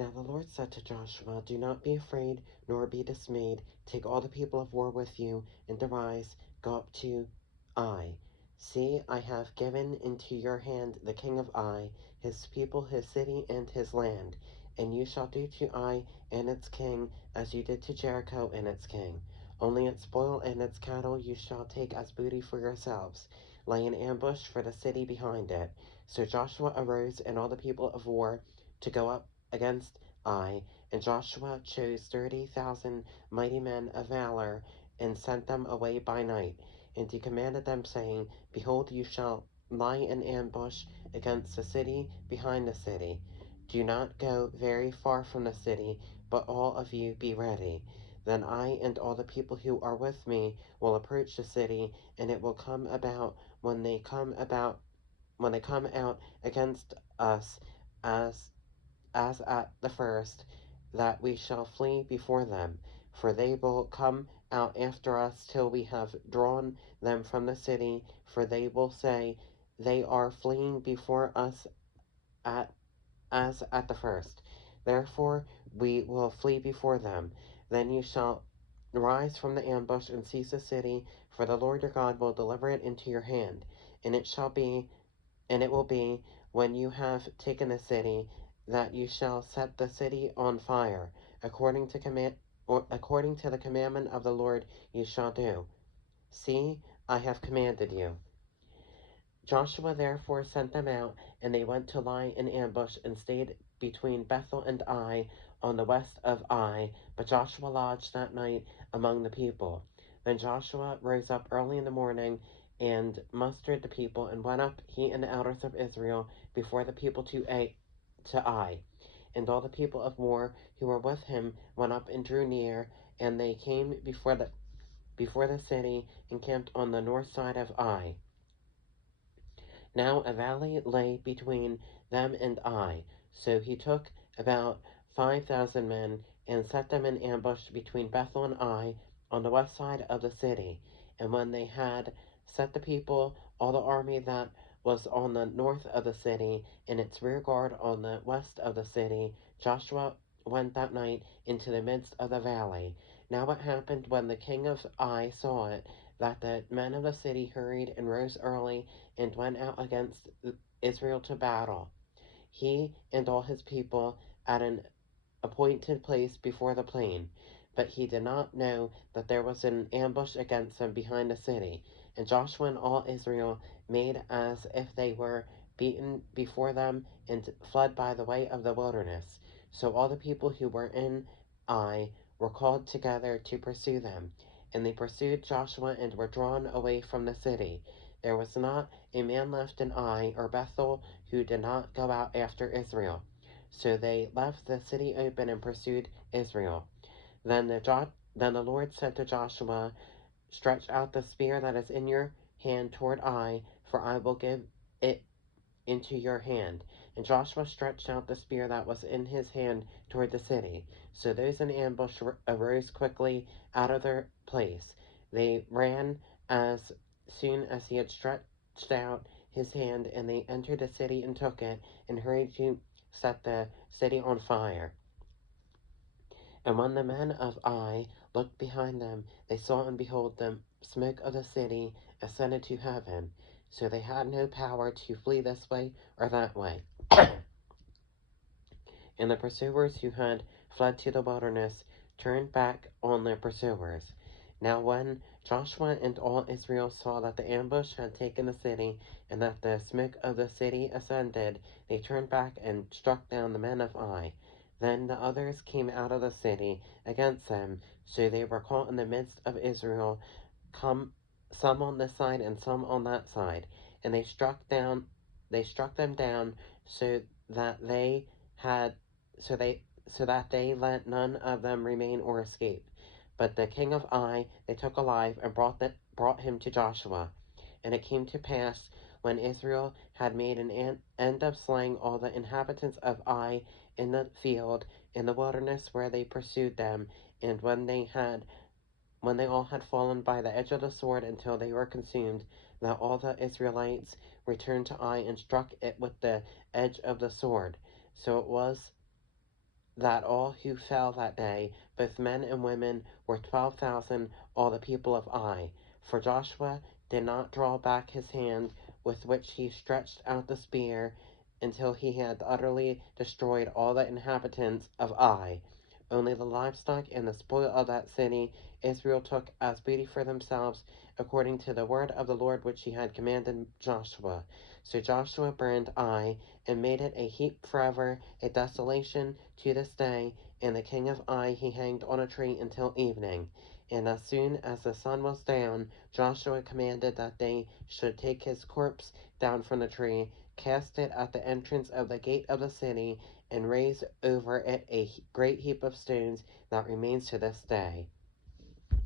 Now the Lord said to Joshua, "Do not be afraid, nor be dismayed. Take all the people of war with you, and arise, go up to Ai. See, I have given into your hand the king of Ai, his people, his city, and his land. And you shall do to Ai and its king as you did to Jericho and its king. Only its spoil and its cattle you shall take as booty for yourselves. Lay an ambush for the city behind it." So Joshua arose and all the people of war to go up against Ai, and Joshua chose 30,000 mighty men of valor, and sent them away by night. And he commanded them, saying, "Behold, you shall lie in ambush against the city behind the city. Do not go very far from the city, but all of you be ready. Then I and all the people who are with me will approach the city, and it will come about when they come out against us as at the first, that we shall flee before them, for they will come out after us till we have drawn them from the city, for they will say, They are fleeing before us at as at the first. Therefore we will flee before them. Then you shall rise from the ambush and seize the city, for the Lord your God will deliver it into your hand. And it will be, when you have taken the city, that you shall set the city on fire, according to the commandment of the Lord you shall do. See, I have commanded you. Joshua therefore sent them out, and they went to lie in ambush and stayed between Bethel and Ai on the west of Ai. But Joshua lodged that night among the people. Then Joshua rose up early in the morning and mustered the people, and went up, he and the elders of Israel, before the people to Ai. And all the people of war who were with him went up and drew near, and they came before the city, and camped on the north side of Ai. Now a valley lay between them and Ai. So he took about 5,000 men, and set them in ambush between Bethel and Ai on the west side of the city. And when they had set the people, all the army that was on the north of the city, and its rear guard on the west of the city, Joshua went that night into the midst of the valley. Now it happened, when the king of Ai saw it, that the men of the city hurried and rose early and went out against Israel to battle, he and all his people, at an appointed place before the plain. But he did not know that there was an ambush against them behind the city. And Joshua and all Israel made as if they were beaten before them, and fled by the way of the wilderness. So all the people who were in Ai were called together to pursue them. And they pursued Joshua, and were drawn away from the city. There was not a man left in Ai or Bethel who did not go out after Israel. So they left the city open and pursued Israel. Then the Lord said to Joshua, "Stretch out the spear that is in your hand toward Ai, for I will give it into your hand." And Joshua stretched out the spear that was in his hand toward the city. So those in ambush arose quickly out of their place. They ran as soon as he had stretched out his hand, and they entered the city and took it, and hurried to set the city on fire. And when the men of Ai looked behind them, they saw, and behold, the smoke of the city ascended to heaven. So they had no power to flee this way or that way. And the pursuers who had fled to the wilderness turned back on their pursuers. Now when Joshua and all Israel saw that the ambush had taken the city, and that the smoke of the city ascended, they turned back and struck down the men of Ai. Then the others came out of the city against them, so they were caught in the midst of Israel, some on this side and some on that side, and they struck them down, so that they had so that they let none of them remain or escape. But the king of Ai they took alive, and brought him to Joshua. And it came to pass, when Israel had made an end of slaying all the inhabitants of Ai in the field, in the wilderness where they pursued them, and when they all had fallen by the edge of the sword until they were consumed, that all the Israelites returned to Ai, and struck it with the edge of the sword. So it was that all who fell that day, both men and women, were 12,000, all the people of Ai. For Joshua did not draw back his hand with which he stretched out the spear until he had utterly destroyed all the inhabitants of Ai. Only the livestock and the spoil of that city Israel took as booty for themselves, according to the word of the Lord which he had commanded Joshua. So Joshua burned Ai, and made it a heap forever, a desolation to this day, and the king of Ai he hanged on a tree until evening. And as soon as the sun was down, Joshua commanded that they should take his corpse down from the tree, cast it at the entrance of the gate of the city, and raise over it a great heap of stones that remains to this day.